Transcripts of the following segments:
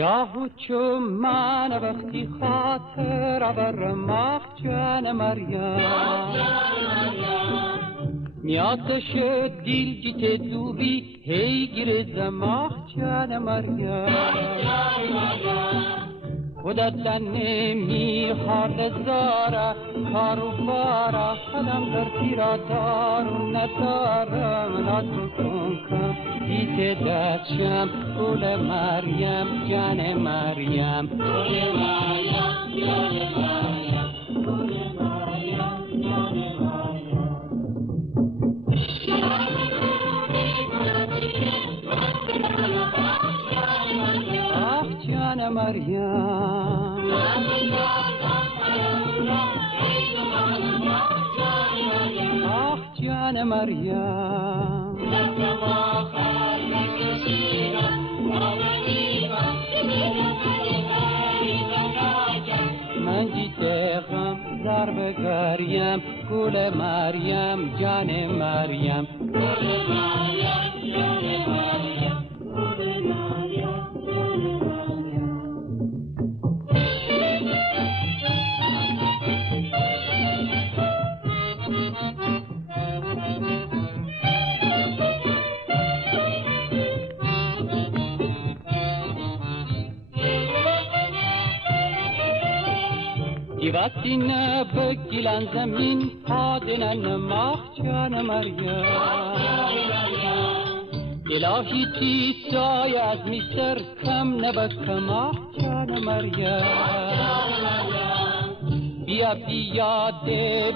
سیاه چو من وقتی خاطر ابر ماه جان مریم نیاتش دیل جیت دوبی هی گیر زماه جان مریم خودت نمی حال زارا کارو بارا خودم در تیرا دارو ندارم لطف کن دیت دستشم گل مریم جان مریم گل مریم جان مریم گل مریم جان مریم آه جان مریم آه جان مریم من جیتم ضرب گریم گل مریم جان مریم گل مریم جان مریم گل مریم جان مریم وقتی نبگیلن زمین پادنن ماه جان مریم الهی تیسای از میسر کم نبکم آه جان مریم بیا بیاد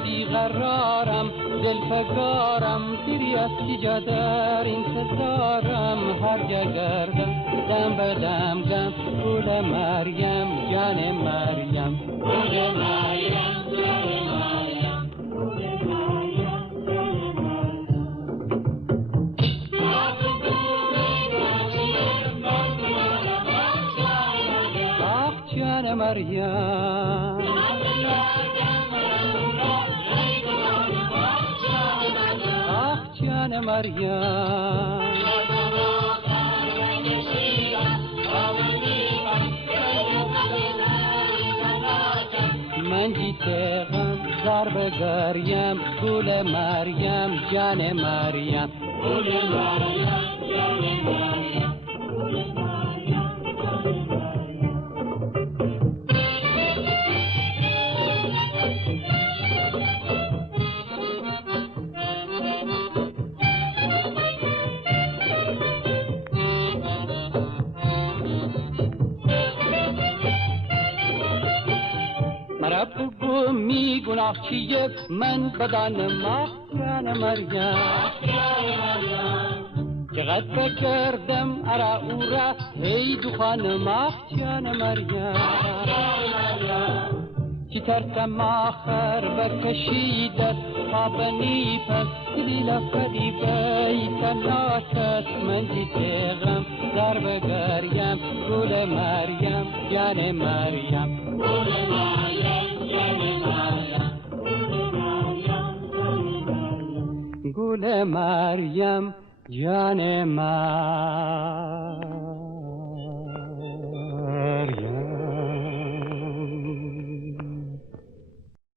بیقرارم دلفگارم دیری از کجا در انتظارم هر جا گردم دم به دم گم گل مریم جان مریم گل مریم جان مریم گل مریم جان مریم آه جان مریم جان مریم من جیتم ضرب گریم گل مریم جان مریم گل مریم جان مریم گل مریم بگو می گناه چیه من بدن ماه جان مریم چقدر بکردم ارا اورا هی دخان ماه جان مریم چی ترسم آخر بکشیدت خوابنی پس دلیل فریبه تلاشت من جیتغم ضرب گریم گل مریم جان مریم گل مریم گل مریم جان مریم